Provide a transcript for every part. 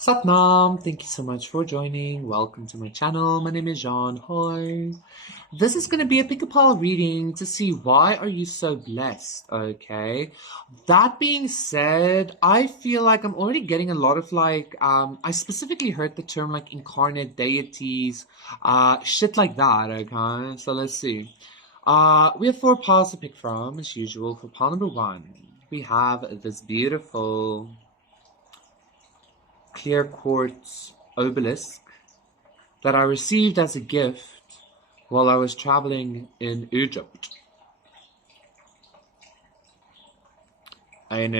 Satnam, thank you so much for joining. Welcome to my channel. My name is Jean. Hi. This is going to be a pick a pile reading to see why are you so blessed, okay? That being said, I feel like I'm already getting a lot of I specifically heard the term like incarnate deities, shit like that, okay? So let's see. We have 4 piles to pick from, as usual. For pile number 1, we have this beautiful clear quartz obelisk that I received as a gift while I was traveling in Egypt. And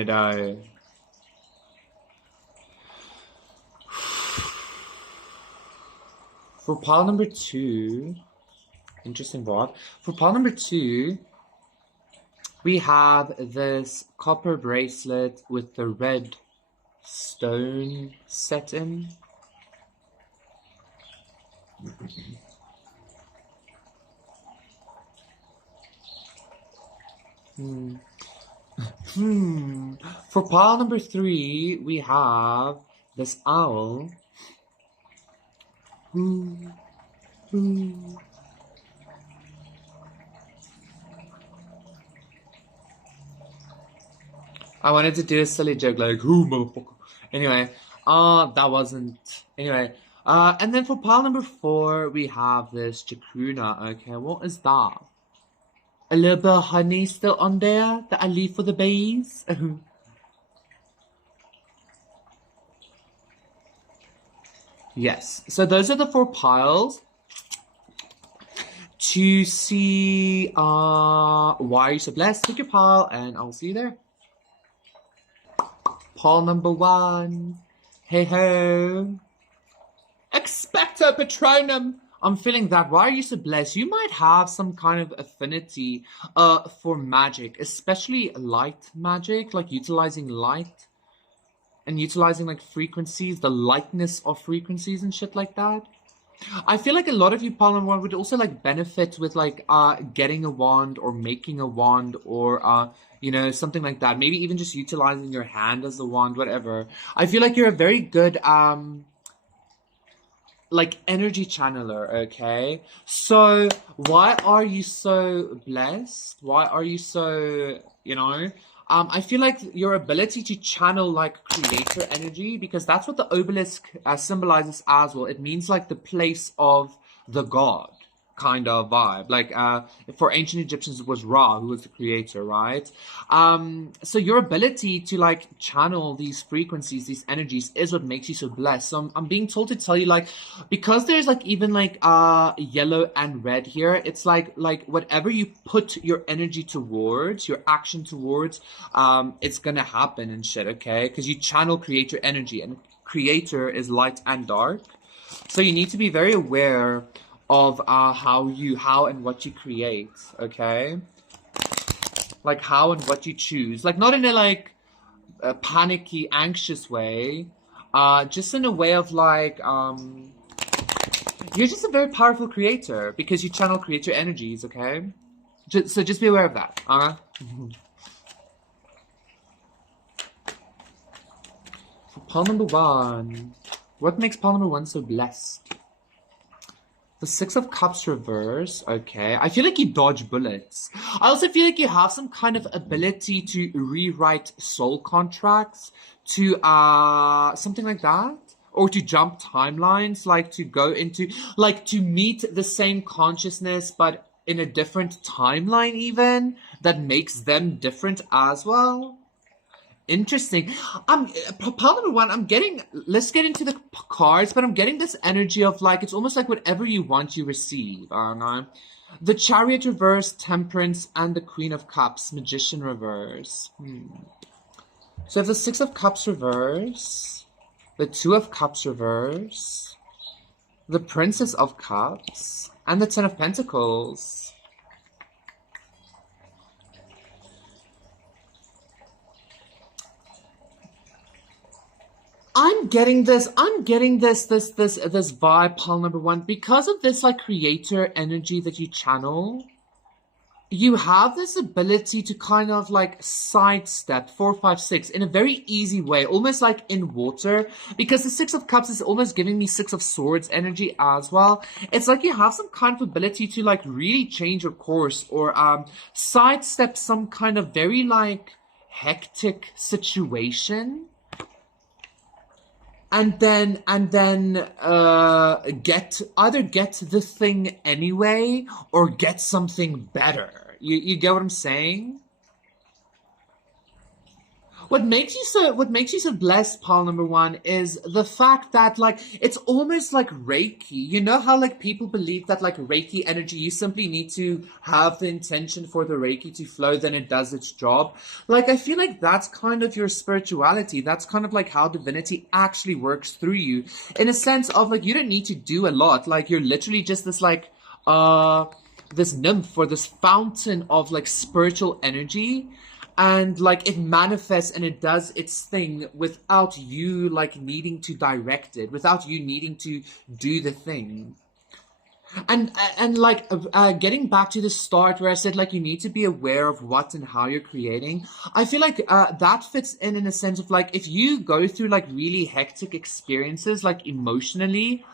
for pile number 2, interesting thought. For pile number 2, we have this copper bracelet with the red stone set in. For pile number 3, we have this owl. I wanted to do a silly joke like, who motherfucker? Anyway, that wasn't. Anyway, and then for pile number 4, we have this chacruna. Okay, what is that? A little bit of honey still on there that I leave for the bees? Yes, so those are the 4 piles to see why you're so blessed. Pick your pile and I'll see you there. Pile number 1. Hey ho. Expecto Patronum. I'm feeling that. Why are you so blessed? You might have some kind of affinity for magic, especially light magic, like utilizing light and utilizing like frequencies, the lightness of frequencies and shit like that. I feel like a lot of you, pile number 1, would also like benefit with like getting a wand or making a wand or you know, something like that. Maybe even just utilizing your hand as a wand, whatever. I feel like you're a very good like energy channeler, okay? So why are you so blessed? Why are you so, you know? I feel like your ability to channel like creator energy, because that's what the obelisk symbolizes as well. It means like the place of the god kind of vibe. Like for ancient Egyptians, it was Ra who was the creator, right? So your ability to like channel these frequencies, these energies, is what makes you so blessed. So I'm being told to tell you, like, because there's like even like yellow and red here, it's like whatever you put your energy towards, your action towards, it's gonna happen and shit, okay? Because you channel creator energy, and creator is light and dark. So you need to be very aware of how and what you create, okay? Like how and what you choose. Like not in a like a panicky, anxious way. Just in a way of like you're just a very powerful creator because you channel creator energies, okay? So just be aware of that. For pile number 1, what makes pile number 1 so blessed? The 6 of Cups reverse, okay. I feel like you dodge bullets. I also feel like you have some kind of ability to rewrite soul contracts, to something like that. Or to jump timelines, like to go into, like to meet the same consciousness but in a different timeline even, that makes them different as well. Interesting. Pile number 1, I'm getting, let's get into the cards, but I'm getting this energy of like, it's almost like whatever you want, you receive. I don't know. The Chariot reverse, Temperance, and the Queen of Cups, Magician reverse. So I have the 6 of Cups reverse, the 2 of Cups reverse, the Princess of Cups, and the 10 of Pentacles. I'm getting this vibe, pile number 1, because of this like creator energy that you channel. you have this ability to kind of like sidestep 4, 5, 6 in a very easy way, almost like in water, because the Six of Cups is almost giving me Six of Swords energy as well. It's like you have some kind of ability to like really change your course or sidestep some kind of very like hectic situation, and then get the thing anyway or get something better. You get what I'm saying? What makes you so blessed, Paul number one, is the fact that like it's almost like Reiki. You know how like people believe that like Reiki energy, you simply need to have the intention for the Reiki to flow, then it does its job. Like I feel like that's kind of your spirituality. That's kind of like how divinity actually works through you. In a sense of like you don't need to do a lot. Like you're literally just this like this nymph or this fountain of like spiritual energy, and like it manifests and it does its thing without you like needing to direct it, without you needing to do the thing. And like getting back to the start where I said like you need to be aware of what and how you're creating, I feel like that fits in a sense of like if you go through like really hectic experiences like emotionally,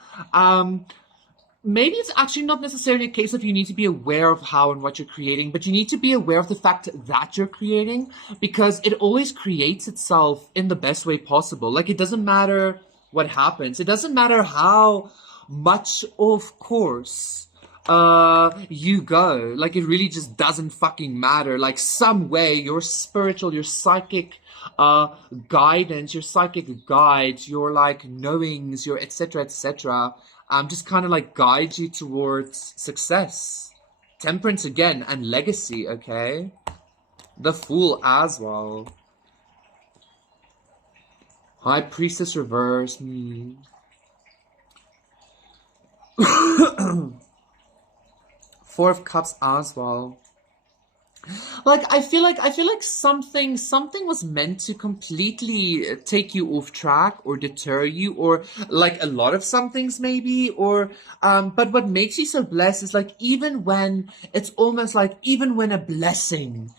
maybe it's actually not necessarily a case of you need to be aware of how and what you're creating, but you need to be aware of the fact that you're creating, because it always creates itself in the best way possible. Like it doesn't matter what happens. It doesn't matter how much of course you go. Like it really just doesn't fucking matter. Like some way your spiritual, your psychic guidance, your psychic guides, your like knowings, your etc just kind of like guide you towards success, temperance again, and legacy. Okay, the Fool as well. High Priestess reverse. Four of Cups as well. Like I feel like something was meant to completely take you off track or deter you, or like a lot of some things maybe, or but what makes you so blessed is like even when it's almost like even when a blessing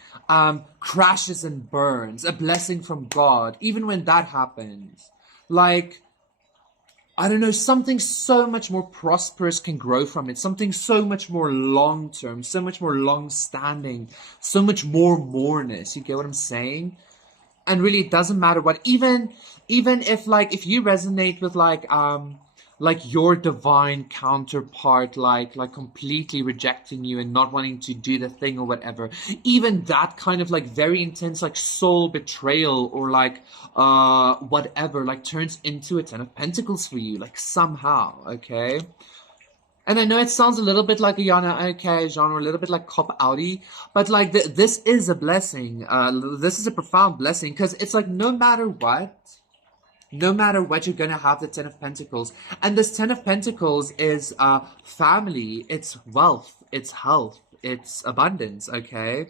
crashes and burns, a blessing from God, even when that happens, like I don't know, something so much more prosperous can grow from it. Something so much more long term, so much more long standing, so much moreness. You get what I'm saying? And really, it doesn't matter what. Even if like if you resonate with like your divine counterpart, like completely rejecting you and not wanting to do the thing or whatever, even that kind of like very intense like soul betrayal or like whatever like turns into a Ten of Pentacles for you, like somehow. Okay, and I know it sounds a little bit like a Yana, okay, genre, a little bit like cop outy, but like this is a blessing. This is a profound blessing, because it's like no matter what, you're gonna have the Ten of Pentacles. And this Ten of Pentacles is family, it's wealth, it's health, it's abundance, okay?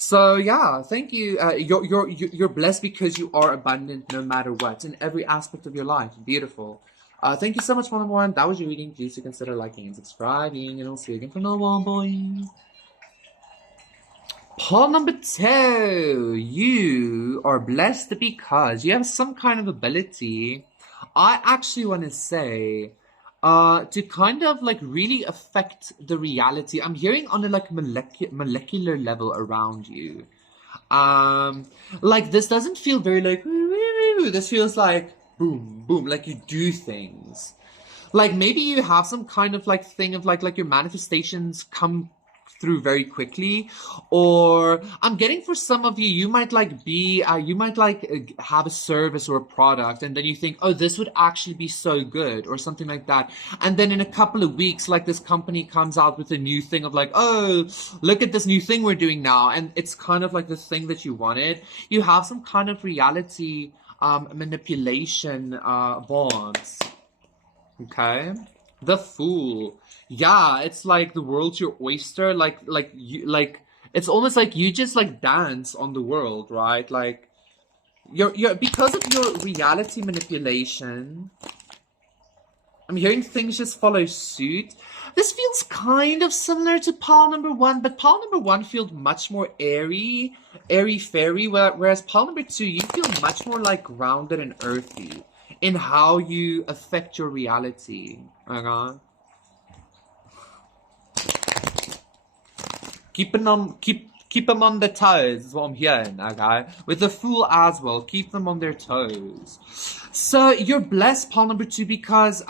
So yeah, thank you. You're blessed because you are abundant no matter what, in every aspect of your life. Beautiful. Thank you so much, one. That was your reading. Please do consider liking and subscribing, and I'll see you again for another one, boys. Paul number 2, you are blessed because you have some kind of ability, I actually want to say, to kind of like really affect the reality. I'm hearing on a like molecular level around you. Like this doesn't feel very like, this feels like boom, boom, like you do things. Like maybe you have some kind of like thing of like your manifestations come through very quickly, or I'm getting for some of you, you might like be you might like have a service or a product, and then you think, oh, this would actually be so good or something like that, and then in a couple of weeks like this company comes out with a new thing of like, oh, look at this new thing we're doing now, and it's kind of like the thing that you wanted. You have some kind of reality manipulation bonds. Okay, the Fool. Yeah, it's like the world's your oyster. Like you, like it's almost like you just like dance on the world, right? Like you're because of your reality manipulation. I'm hearing things just follow suit. This feels kind of similar to pile number one, but pile number one feels much more airy fairy, whereas pile number two, you feel much more like grounded and earthy in how you affect your reality. Okay? Keep them on their toes is what I'm hearing, okay? With the Fool as well, keep them on their toes. So you're blessed, pile number two, because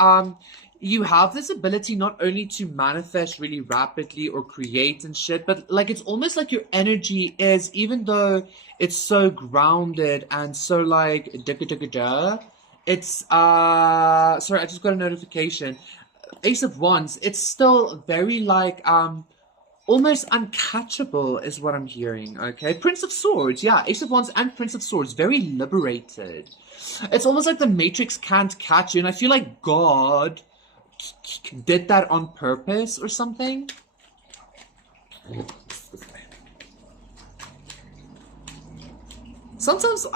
you have this ability not only to manifest really rapidly or create and shit, but like it's almost like your energy is, even though it's so grounded and so like it's sorry, I just got a notification. Ace of Wands, it's still very like almost uncatchable is what I'm hearing, okay? Prince of Swords, yeah, Ace of Wands and Prince of Swords, very liberated. It's almost like the Matrix can't catch you, and I feel like God did that on purpose or something. Sometimes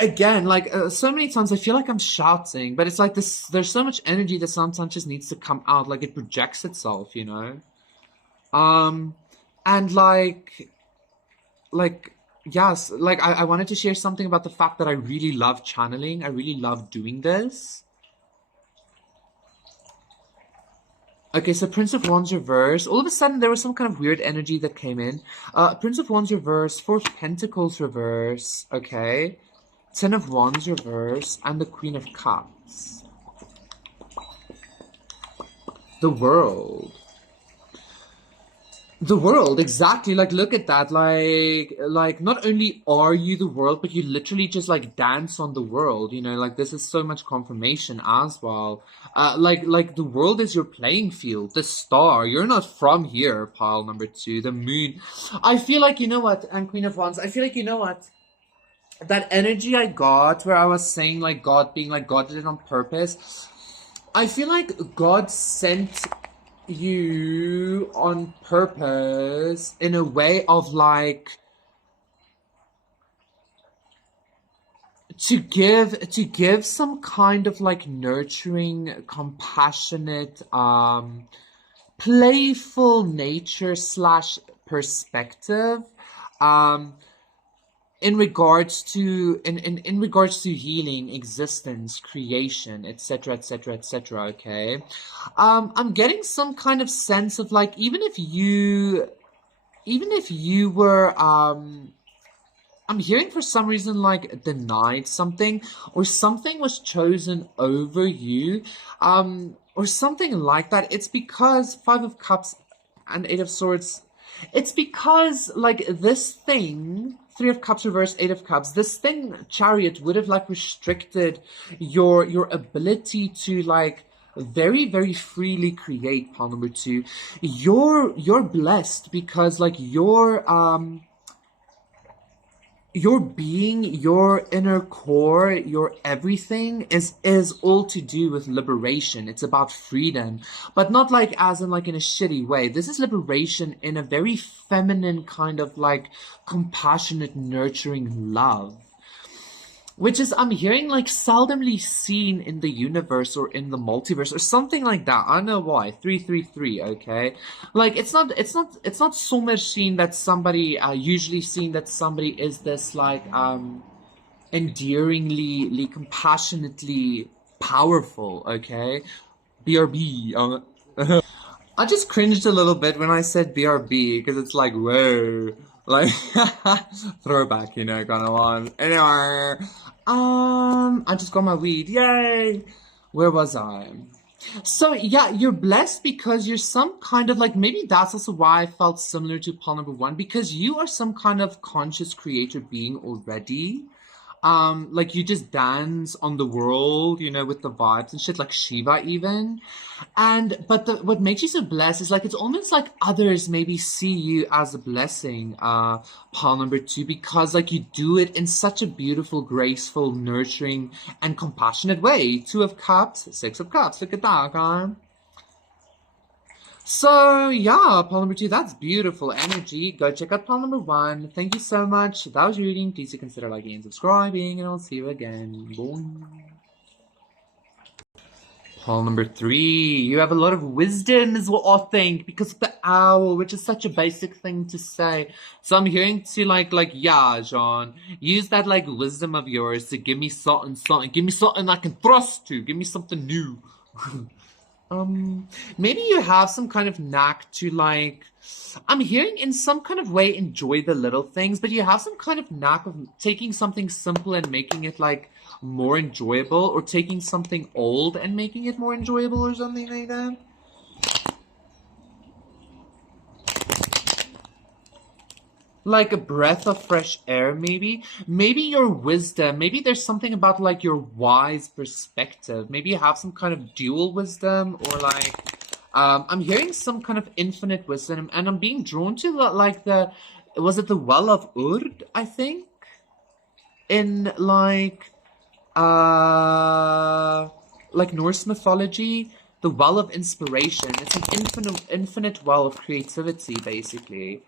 again, like so many times I feel like I'm shouting, but it's like this, there's so much energy that sometimes just needs to come out, like it projects itself, you know? And yes, like I wanted to share something about the fact that I really love channeling. I really love doing this. Okay, so Prince of Wands reverse. All of a sudden, there was some kind of weird energy that came in. Prince of Wands reverse, Four of Pentacles reverse, okay. Ten of Wands reverse, and the Queen of Cups. The World. The world, exactly. Like, look at that. Like, not only are you the world, but you literally just like dance on the world. You know, like this is so much confirmation as well. Like the world is your playing field. The star. You're not from here. Pile number two. The moon. I feel like, you know what? And Queen of Wands. I feel like, you know what? That energy I got where I was saying like God being like God did it on purpose. I feel like God sent you on purpose in a way of like to give some kind of like nurturing, compassionate, playful nature slash perspective in regards to in regards to healing, existence, creation, etc, etc, etc, okay. I'm getting some kind of sense of like even if you were I'm hearing for some reason like denied something, or something was chosen over you, or something like that. It's because Five of Cups and Eight of Swords, it's because like this thing, Three of Cups reversed, Eight of Cups, this thing, Chariot, would have like restricted your ability to like very, very freely create, pile number two. You're blessed because like your being, your inner core, your everything is all to do with liberation. It's about freedom, but not like as in like in a shitty way. This is liberation in a very feminine kind of like compassionate, nurturing love, which is, I'm hearing, like seldomly seen in the universe or in the multiverse or something like that. I don't know why. 333, okay? Like it's not so much seen that somebody usually seen that somebody is this like endearingly, compassionately powerful, okay? BRB. I just cringed a little bit when I said BRB because it's like, whoa, like throwback, you know, kind of one. Anyway, I just got my weed. Yay! Where was I? So yeah, you're blessed because you're some kind of like, maybe that's also why I felt similar to pile number one, because you are some kind of conscious creator being already. Like you just dance on the world, you know, with the vibes and shit, like Shiva even. And but what makes you so blessed is like it's almost like others maybe see you as a blessing, pile number two, because like you do it in such a beautiful, graceful, nurturing, and compassionate way. Two of Cups, Six of Cups. Look at that, okay? So yeah, pile number two, that's beautiful energy. Go check out pile number one. Thank you so much. That was your reading. Please do consider liking and subscribing, and I'll see you again. Boom. Paul number 3, you have a lot of wisdom is what I think, because of the owl, which is such a basic thing to say. So I'm hearing to yeah, John, use that like wisdom of yours to give me something, give me something I can thrust to, give me something new. Maybe you have some kind of knack to like, I'm hearing in some kind of way enjoy the little things, but you have some kind of knack of taking something simple and making it like more enjoyable, or taking something old and making it more enjoyable or something like that. Like a breath of fresh air, maybe. Maybe your wisdom. Maybe there's something about like your wise perspective. Maybe you have some kind of dual wisdom, or like I'm hearing some kind of infinite wisdom, and I'm being drawn to was it the well of Urd, I think? In like Norse mythology, the well of inspiration. It's an infinite well of creativity, basically.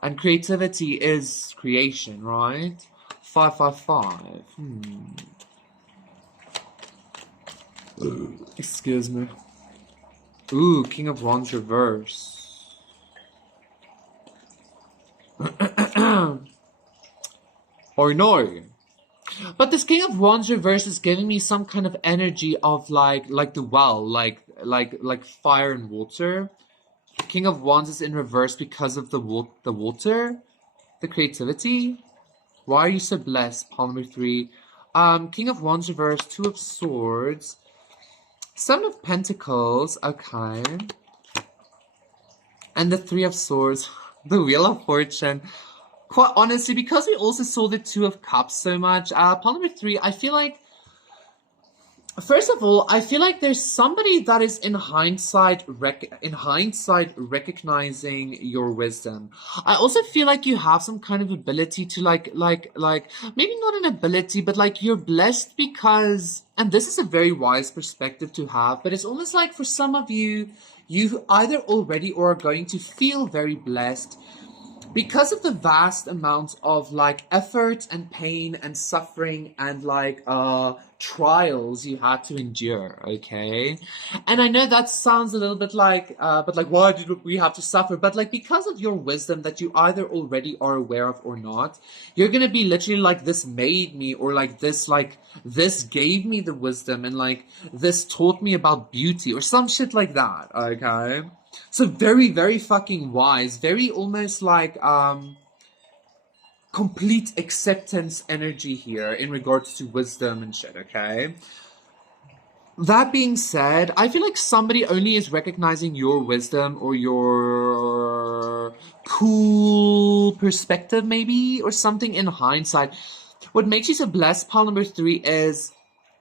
And creativity is creation, right? 555. Excuse me. Ooh, King of Wands reverse. Or no. But this King of Wands reverse is giving me some kind of energy of like the well, like fire and water. King of Wands is in reverse because of the water, the creativity. Why are you so blessed? Paul number 3. King of Wands reverse, 2 of Swords, 7 of Pentacles, okay. And the 3 of Swords, the Wheel of Fortune. Quite honestly, because we also saw the 2 of Cups so much, Paul number 3, I feel like, first of all, I feel like there's somebody that is in hindsight recognizing your wisdom. I also feel like you have some kind of ability to like maybe not an ability, but like you're blessed because, and this is a very wise perspective to have, but it's almost like for some of you, you either already or are going to feel very blessed because of the vast amounts of like effort and pain and suffering and like trials you had to endure, okay? And I know that sounds a little bit like but like, why did we have to suffer? But like, because of your wisdom that you either already are aware of or not, you're gonna be literally like, this made me, or like this gave me the wisdom, and like this taught me about beauty, or some shit like that, okay? So very, very fucking wise, very almost like complete acceptance energy here in regards to wisdom and shit, okay? That being said, I feel like somebody only is recognizing your wisdom or your cool perspective maybe, or something in hindsight. What makes you so blessed, pile number 3, is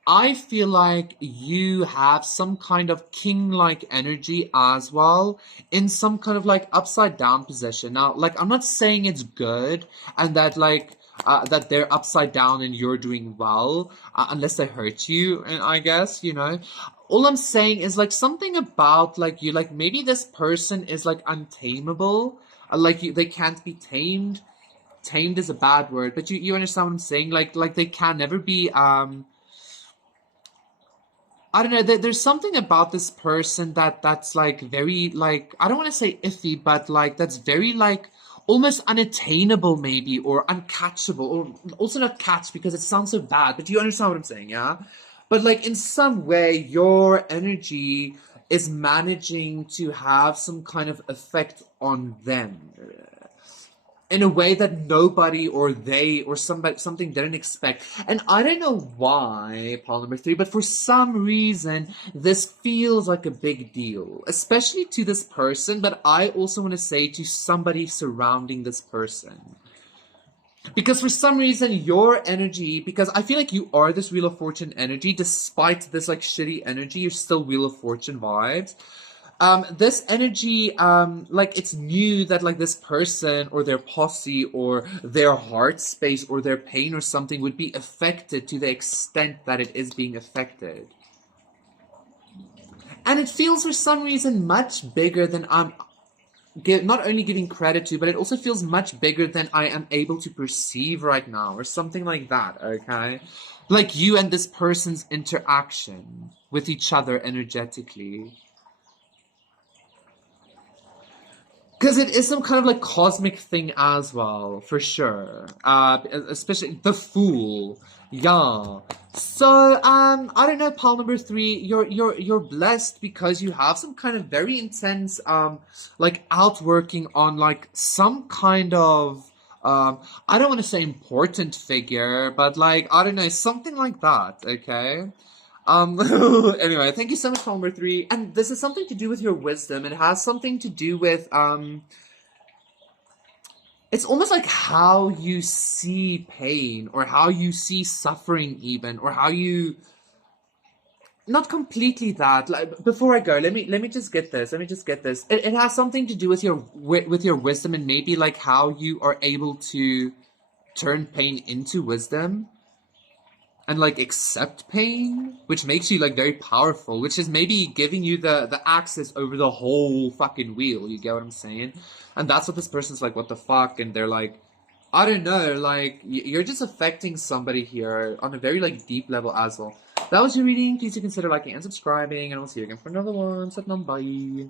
I feel like you have some kind of king-like energy as well, in some kind of like upside down position. Now, like, I'm not saying it's good and that like that they're upside down and you're doing well, unless they hurt you, and I guess, you know. All I'm saying is like something about like you, like maybe this person is like untamable, they can't be tamed. Tamed is a bad word, but you understand what I'm saying? Like they can never be I don't know. There's something about this person that's like very like, I don't want to say iffy, but like that's very like almost unattainable maybe, or uncatchable, or also not catch because it sounds so bad. But you understand what I'm saying, yeah? But like in some way, your energy is managing to have some kind of effect on them in a way that nobody or they or something didn't expect. And I don't know why, Paul number 3, but for some reason, this feels like a big deal, especially to this person, but I also want to say to somebody surrounding this person. Because for some reason, your energy, because I feel like you are this Wheel of Fortune energy, despite this like shitty energy, you're still Wheel of Fortune vibes. This energy, like it's new that like this person or their posse or their heart space or their pain or something would be affected to the extent that it is being affected. And it feels for some reason much bigger than not only giving credit to, but it also feels much bigger than I am able to perceive right now, or something like that, okay? Like you and this person's interaction with each other energetically. Because it is some kind of like cosmic thing as well, for sure. Especially the Fool. Yeah. So, I don't know, pal number three, you're blessed because you have some kind of very intense, like outworking on like some kind of, I don't want to say important figure, but like, I don't know, something like that, okay? Um, anyway, thank you so much for number three. And this is something to do with your wisdom. It has something to do with, it's almost like how you see pain or how you see suffering even, or how you, not completely that. Like, before I go, let me just get this. Let me just get this. It has something to do with your wisdom, and maybe like how you are able to turn pain into wisdom and like accept pain, which makes you like very powerful, which is maybe giving you the access over the whole fucking wheel. You get what I'm saying? And that's what this person's like, what the fuck? And they're like, I don't know, like you're just affecting somebody here on a very like deep level as well. That was your reading. Please do consider liking and subscribing, and I'll see you again for another one. So bye.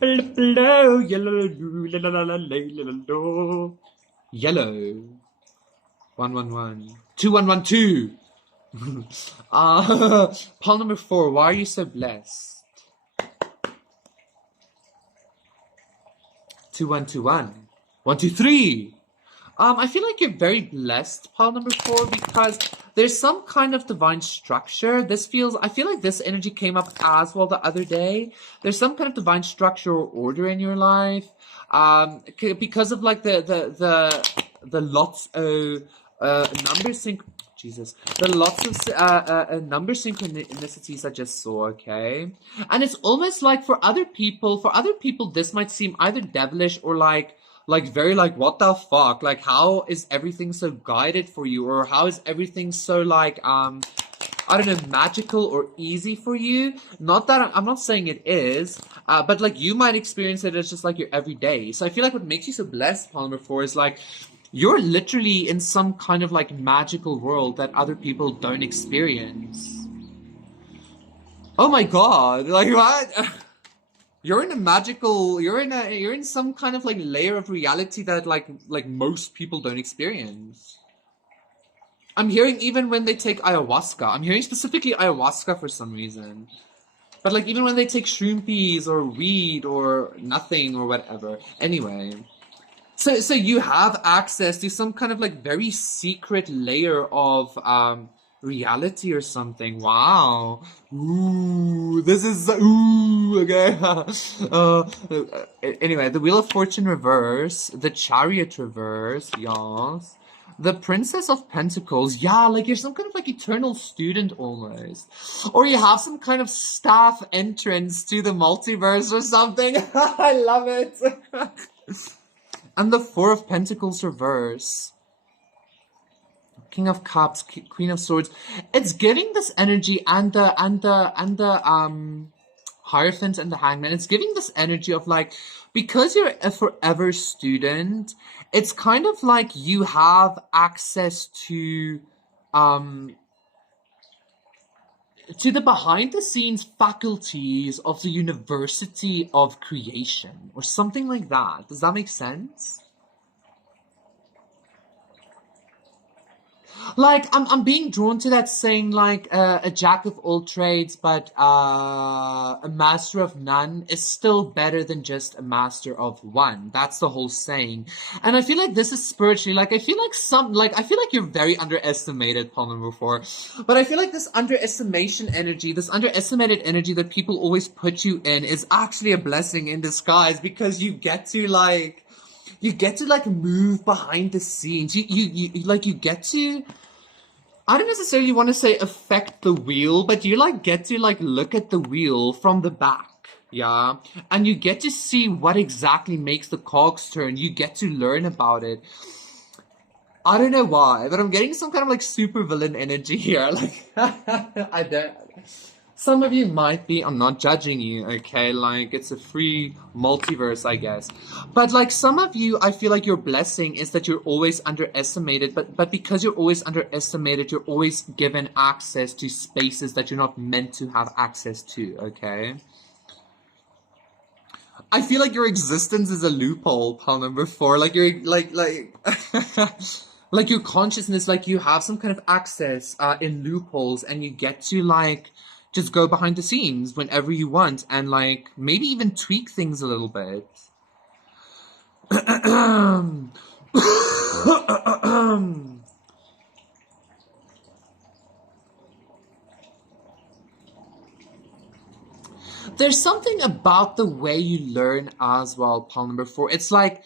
Hello, yellow. 111. 2112. Paul number 4. Why are you so blessed? 2121. 123. I feel like you're very blessed, Paul number 4, because there's some kind of divine structure. I feel like this energy came up as well the other day. There's some kind of divine structure or order in your life. Because of like the lots of number synchronicities I just saw, okay? And it's almost like for other people, this might seem either devilish or like very like, what the fuck? Like, how is everything so guided for you? Or how is everything so like, I don't know, magical or easy for you? Not that I'm not saying it is, but like you might experience it as just like your everyday. So I feel like what makes you so blessed, Palmer 4, is like, you're literally in some kind of like magical world that other people don't experience. Oh my god, like what? You're in some kind of like layer of reality that like most people don't experience. I'm hearing even when they take ayahuasca. I'm hearing specifically ayahuasca for some reason. But like even when they take shroomies or weed or nothing or whatever. Anyway. So you have access to some kind of like very secret layer of reality or something. Wow. Ooh, this is okay. Anyway, the Wheel of Fortune reverse, the Chariot reverse, yes. The Princess of Pentacles, yeah, like you're some kind of like eternal student almost. Or you have some kind of staff entrance to the multiverse or something. I love it. And the Four of Pentacles reverse. King of Cups, Queen of Swords. It's giving this energy and the Hierophant and the Hangman. It's giving this energy of like, because you're a forever student, it's kind of like you have access to the behind the scenes faculties of the University of Creation or something like that. Does that make sense? Like, I'm being drawn to that saying, like, a jack of all trades, but a master of none is still better than just a master of one. That's the whole saying. And I feel like this is spiritually, like, I feel like you're very underestimated, Paul number 4. But I feel like this underestimated energy that people always put you in is actually a blessing in disguise, because you get to move behind the scenes. You get to, I don't necessarily want to say affect the wheel, but you get to look at the wheel from the back, yeah? And you get to see what exactly makes the cogs turn. You get to learn about it. I don't know why, but I'm getting some kind of super villain energy here. I don't. Some of you might be, I'm not judging you, okay? Like, it's a free multiverse, I guess. But, like, some of you, I feel like your blessing is that you're always underestimated, but because you're always underestimated, you're always given access to spaces that you're not meant to have access to, okay? I feel like your existence is a loophole, pal number four. Like, you're, like, like your consciousness, like you have some kind of access in loopholes, and you get to like just go behind the scenes whenever you want, and like maybe even tweak things a little bit. There's something about the way you learn as well, Paul number four. It's like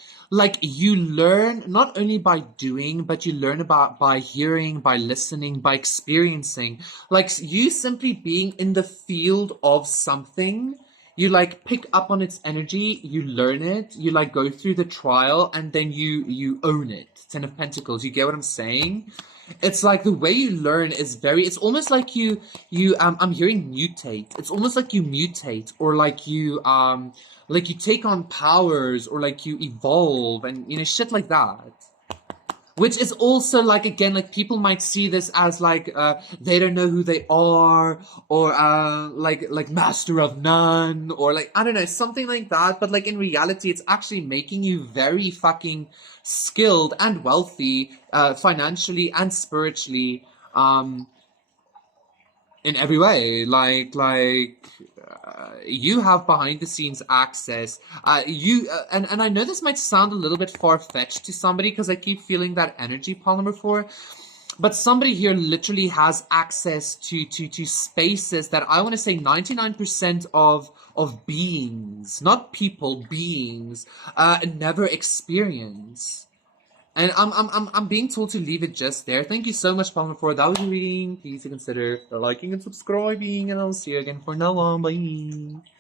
you learn not only by doing, but you learn about by hearing, by listening, by experiencing. Like you simply being in the field of something, you like pick up on its energy, you learn it, you like go through the trial, and then you own it. Ten of Pentacles. You get what I'm saying? It's like the way you learn is very, it's almost like you I'm hearing mutate. It's almost like you mutate, or like you take on powers, or like you evolve, and you know, shit like that. Which is also like, again, like people might see this as like they don't know who they are, or like master of none, or like I don't know, something like that. But like in reality, it's actually making you very fucking skilled and wealthy, financially and spiritually, in every way. You have behind the scenes access. And I know this might sound a little bit far fetched to somebody, because I keep feeling that energy, polymer 4. But somebody here literally has access to spaces that I want to say 99% of beings, not people, beings, never experience. And I'm being told to leave it just there. Thank you so much, Palmer, for that was your reading. Please consider liking and subscribing, and I'll see you again for now on. Bye.